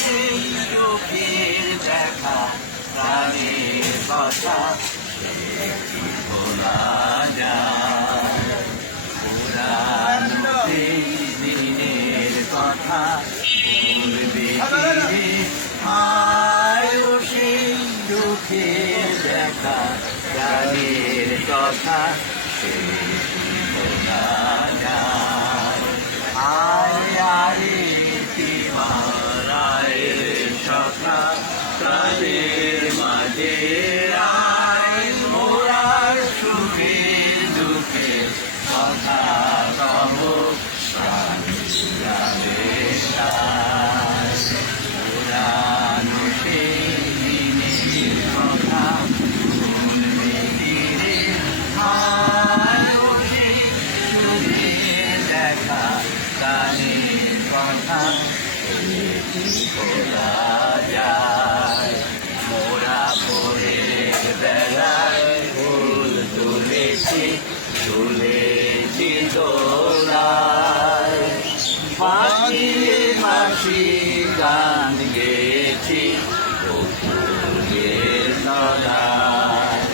সেই চোখের দেখা প্রাণের কথা বলা যায় পুরানো সেই দিনের কথা বলবে আয় সেই চোখের দেখা প্রাণের কথা বলা যায় আয় আরে তিমারায় সখা প্রাণের মাঝে আয় মোরার সুখের দুঃখের কথা কহ প্রাণ যাবে পুরানো সেই দিনের কথা বলবে ফিরে আয় সুখের দেখা প্রাণের কথা বলা যায় মোরা ভোরের বেলায় ফুল তুলেছি তুলেছি দোলায় মাসিয়ে মাসি গান গেছি ফুলের তলায়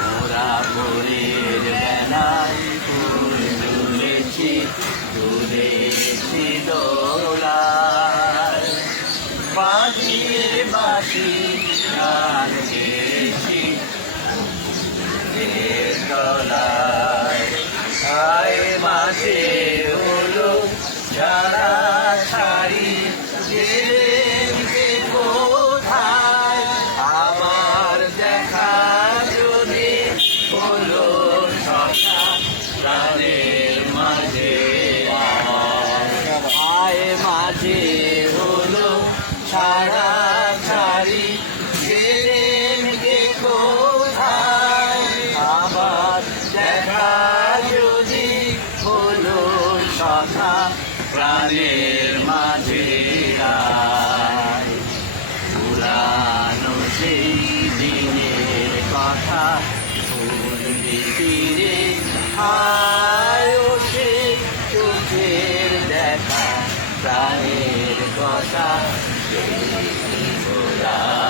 মোরা ভোরের বেলায় ফুল তুলেছি তুলেছি দোলায় বাজিয়ে বাসি গান গেছি তলায় আয় মাঝে হলো ছাড়া ছাড়ি কোথায় আবার দেখা যদি হলো সখা প্রাণের মাঝে আয় মাঝে হলো ছাড়া ছাড়ি কোথায় আবার দেখা যদি হলো সখা প্রাণের মাঝে আয় পুরানো সেই দিনের কথা ভুলবি ফিরে আয় সেই চোখের দেখা প্রাণের কথা বলা